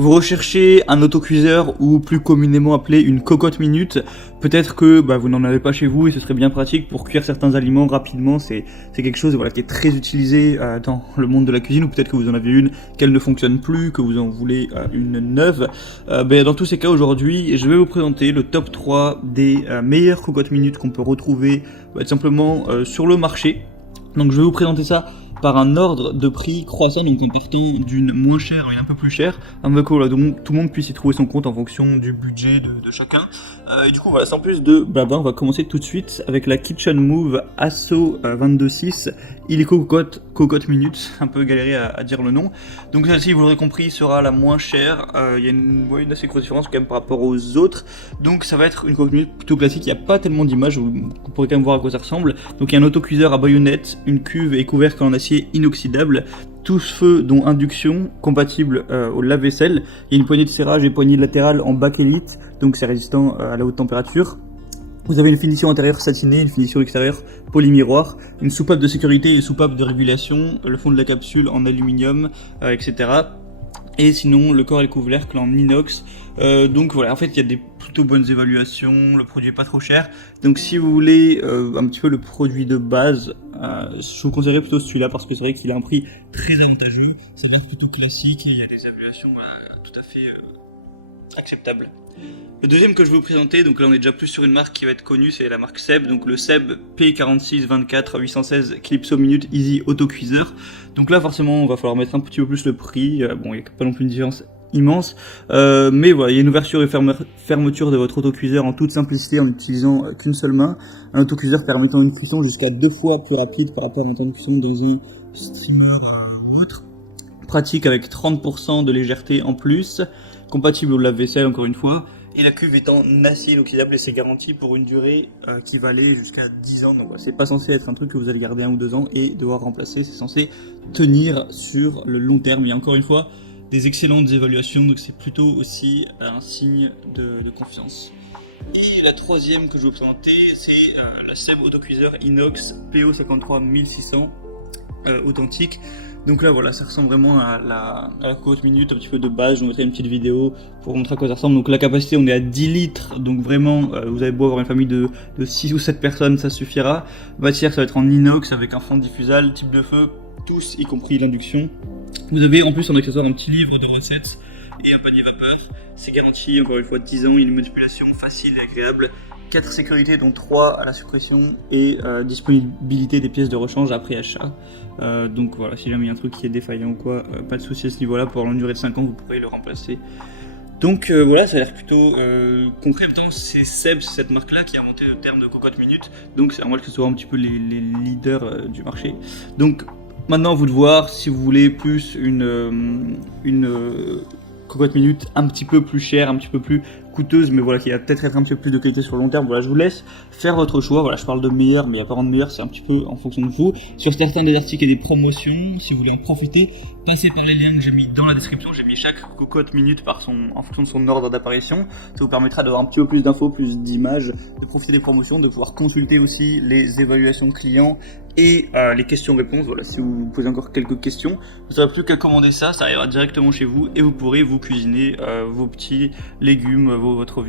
Vous recherchez un autocuiseur ou plus communément appelé une cocotte minute. Peut-être que vous n'en avez pas chez vous et ce serait bien pratique pour cuire certains aliments rapidement. C'est quelque chose qui est très utilisé dans le monde de la cuisine, ou peut-être que vous en avez une qu'elle ne fonctionne plus, que vous en voulez une neuve. Dans tous ces cas, aujourd'hui, je vais vous présenter le top 3 des meilleures cocottes minutes qu'on peut retrouver tout simplement sur le marché. Donc je vais vous présenter ça par un ordre de prix croissant, donc en partant d'une moins chère à une un peu plus chère, donc tout le monde puisse y trouver son compte en fonction du budget de chacun. Et du coup voilà, sans plus de blabla, on va commencer tout de suite avec la Kitchen Move Asso 22.6 Illico Cocotte Minute, un peu galéré à dire le nom. Donc celle-ci, vous l'aurez compris, sera la moins chère. Il y a une assez grosse différence quand même par rapport aux autres. Donc ça va être une cocotte minute plutôt classique, il n'y a pas tellement d'images, vous pourrez quand même voir à quoi ça ressemble. Donc il y a un autocuiseur à baïonnette, une cuve et couvercle en acier inoxydable, tous feux dont induction, compatible au lave-vaisselle. Il y a une poignée de serrage et poignée latérale en bakélite, donc c'est résistant à la haute température. Vous avez une finition intérieure satinée, une finition extérieure polymiroir, une soupape de sécurité et une soupape de régulation, le fond de la capsule en aluminium, etc. Et sinon, le corps et le couvercle en inox. Donc voilà, en fait, il y a des plutôt bonnes évaluations, le produit est pas trop cher. Donc si vous voulez un petit peu le produit de base, je vous conseillerais plutôt celui-là parce que c'est vrai qu'il a un prix très avantageux. Ça va être plutôt classique et il y a des évaluations tout à fait acceptables. Le deuxième que je vais vous présenter, donc là on est déjà plus sur une marque qui va être connue, c'est la marque Seb, donc le Seb P4624 816 Clipso Minute Easy Autocuiseur. Donc là forcément on va falloir mettre un petit peu plus le prix, bon il n'y a pas non plus une différence immense, mais voilà, il y a une ouverture et fermeture de votre autocuiseur en toute simplicité en n'utilisant qu'une seule main. Un autocuiseur permettant une cuisson jusqu'à 2 fois plus rapide par rapport à un temps de cuisson dans un steamer ou autre. Pratique avec 30% de légèreté en plus, compatible au lave-vaisselle encore une fois, et la cuve est en acier inoxydable et c'est garanti pour une durée qui va aller jusqu'à 10 ans. Donc c'est pas censé être un truc que vous allez garder 1 ou 2 ans et devoir remplacer, c'est censé tenir sur le long terme. Il y a encore une fois des excellentes évaluations, donc c'est plutôt aussi un signe de confiance. Et la troisième que je vais vous présenter, c'est la Seb Autocuiseur Inox PO53 1600 authentique. Donc là voilà, ça ressemble vraiment à la cocotte minute un petit peu de base. Je vous mettrai une petite vidéo pour vous montrer à quoi ça ressemble. Donc la capacité, on est à 10 litres, donc vraiment vous avez beau avoir une famille de 6 ou 7 personnes, ça suffira. Matière, ça va être en inox avec un fond diffusable, type de feu, tous y compris l'induction. Vous avez en plus en accessoire un petit livre de recettes et un panier vapeur. C'est garanti encore une fois 10 ans, il y a une manipulation facile et agréable. 4 sécurités dont 3 à la suppression et disponibilité des pièces de rechange après achat. Donc voilà, si jamais il y a un truc qui est défaillant ou quoi, pas de souci à ce niveau là, pour une durée de 5 ans vous pourrez le remplacer. Donc voilà, ça a l'air plutôt concret. En même temps, c'est Seb, c'est cette marque là qui a inventé le terme de cocotte minute, donc c'est normal que ce soit un petit peu les leaders du marché. Donc maintenant, à vous de voir si vous voulez plus une cocotte minute un petit peu plus chère, un petit peu plus coûteuse, mais voilà, qui va peut-être être un petit peu plus de qualité sur le long terme. Voilà, je vous laisse faire votre choix. Voilà, je parle de meilleur, mais il n'y a pas vraiment de meilleur, c'est un petit peu en fonction de vous. Sur certains des articles et des promotions, si vous voulez en profiter, passez par les liens que j'ai mis dans la description. J'ai mis chaque cocotte minute en fonction de son ordre d'apparition. Ça vous permettra d'avoir un petit peu plus d'infos, plus d'images, de profiter des promotions, de pouvoir consulter aussi les évaluations clients et les questions-réponses. Voilà, si vous posez encore quelques questions, vous n'aurez plus qu'à commander ça, ça arrivera directement chez vous et vous pourrez vous cuisiner vos petits légumes, votre viande.